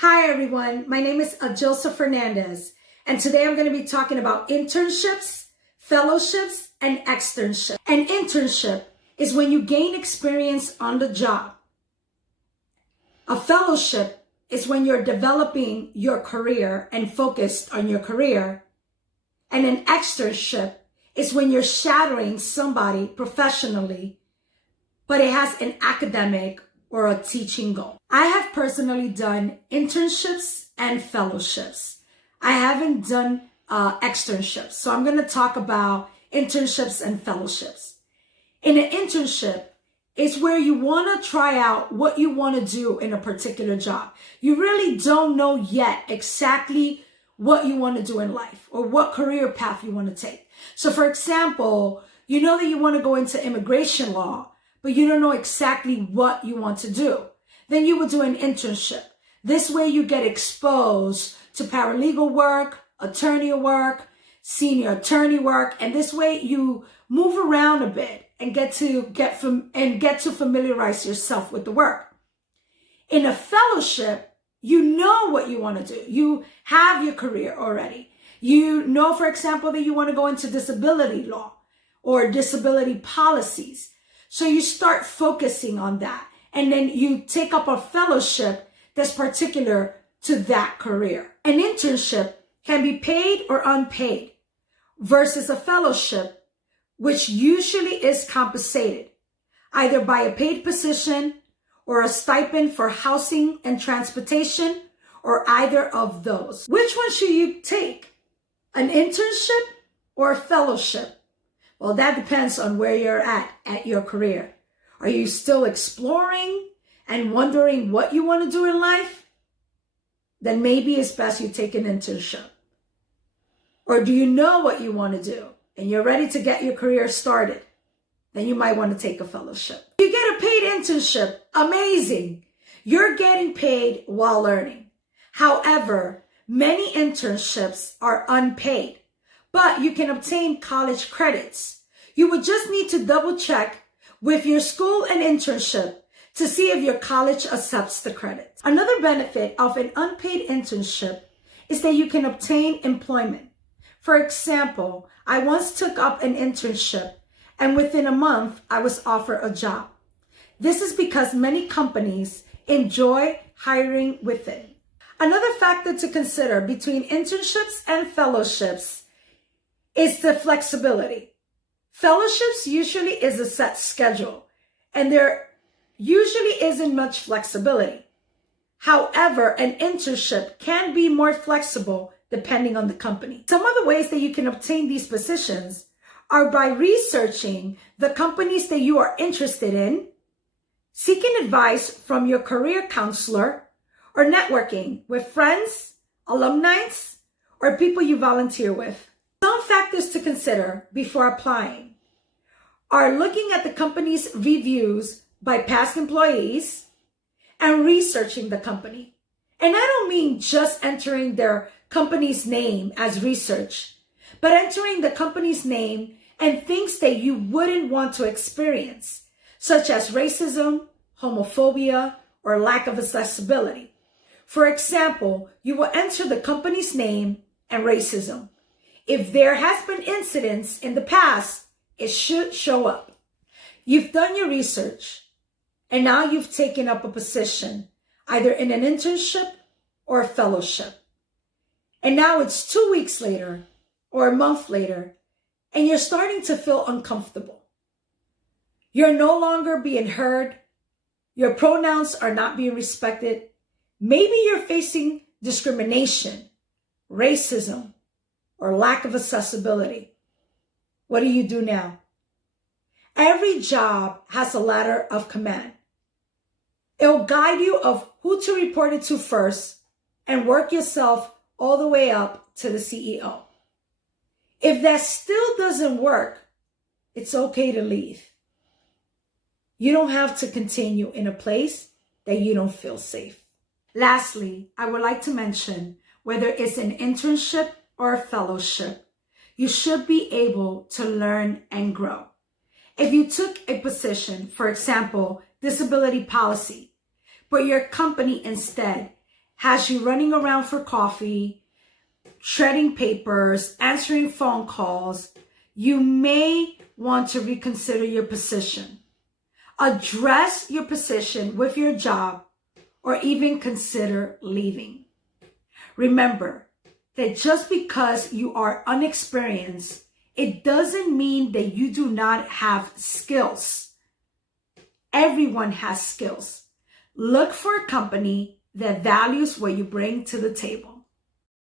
Hi everyone, my name is Adilsa Fernandez, and today I'm going to be talking about internships, fellowships, and externships. An internship is when you gain experience on the job. A fellowship is when you're developing your career and focused on your career. And an externship is when you're shadowing somebody professionally, but it has an academic or a teaching goal. I have personally done internships and fellowships. I haven't done externships. So I'm going to talk about internships and fellowships. In an internship, it's where you want to try out what you want to do in a particular job. You really don't know yet exactly what you want to do in life or what career path you want to take. So for example, you know that you want to go into immigration law, but you don't know exactly what you want to do. Then you would do an internship. This way you get exposed to paralegal work, attorney work, senior attorney work, and this way you move around a bit and get to familiarize yourself with the work. In a fellowship, you know what you want to do. You have your career already. You know, for example, that you want to go into disability law or disability policies. So you start focusing on that, and then you take up a fellowship that's particular to that career. An internship can be paid or unpaid versus a fellowship, which usually is compensated either by a paid position or a stipend for housing and transportation, or either of those. Which one should you take? An internship or a fellowship? Well, that depends on where you're at your career. Are you still exploring and wondering what you want to do in life? Then maybe it's best you take an internship. Or do you know what you want to do and you're ready to get your career started? Then you might want to take a fellowship. You get a paid internship, amazing. You're getting paid while learning. However, many internships are unpaid, but you can obtain college credits. You would just need to double check with your school and internship to see if your college accepts the credits. Another benefit of an unpaid internship is that you can obtain employment. For example, I once took up an internship and within a month I was offered a job. This is because many companies enjoy hiring within. Another factor to consider between internships and fellowships is the flexibility. Fellowships usually is a set schedule, and there usually isn't much flexibility. However, an internship can be more flexible depending on the company. Some of the ways that you can obtain these positions are by researching the companies that you are interested in, seeking advice from your career counselor, or networking with friends, alumni, or people you volunteer with. Some factors to consider before applying are looking at the company's reviews by past employees and researching the company. And I don't mean just entering their company's name as research, but entering the company's name and things that you wouldn't want to experience, such as racism, homophobia, or lack of accessibility. For example, you will enter the company's name and racism. If there has been incidents in the past, it should show up. You've done your research, and now you've taken up a position, either in an internship or a fellowship. And now it's 2 weeks later or a month later, and you're starting to feel uncomfortable. You're no longer being heard. Your pronouns are not being respected. Maybe you're facing discrimination, racism, or lack of accessibility. What do you do now? Every job has a ladder of command. It'll guide you of who to report it to first and work yourself all the way up to the CEO. If that still doesn't work, it's okay to leave. You don't have to continue in a place that you don't feel safe. Lastly, I would like to mention, whether it's an internship or a fellowship, you should be able to learn and grow. If you took a position, for example, disability policy, but your company instead has you running around for coffee, shredding papers, answering phone calls, you may want to reconsider your position. Address your position with your job or even consider leaving. Remember that just because you are unexperienced, it doesn't mean that you do not have skills. Everyone has skills. Look for a company that values what you bring to the table.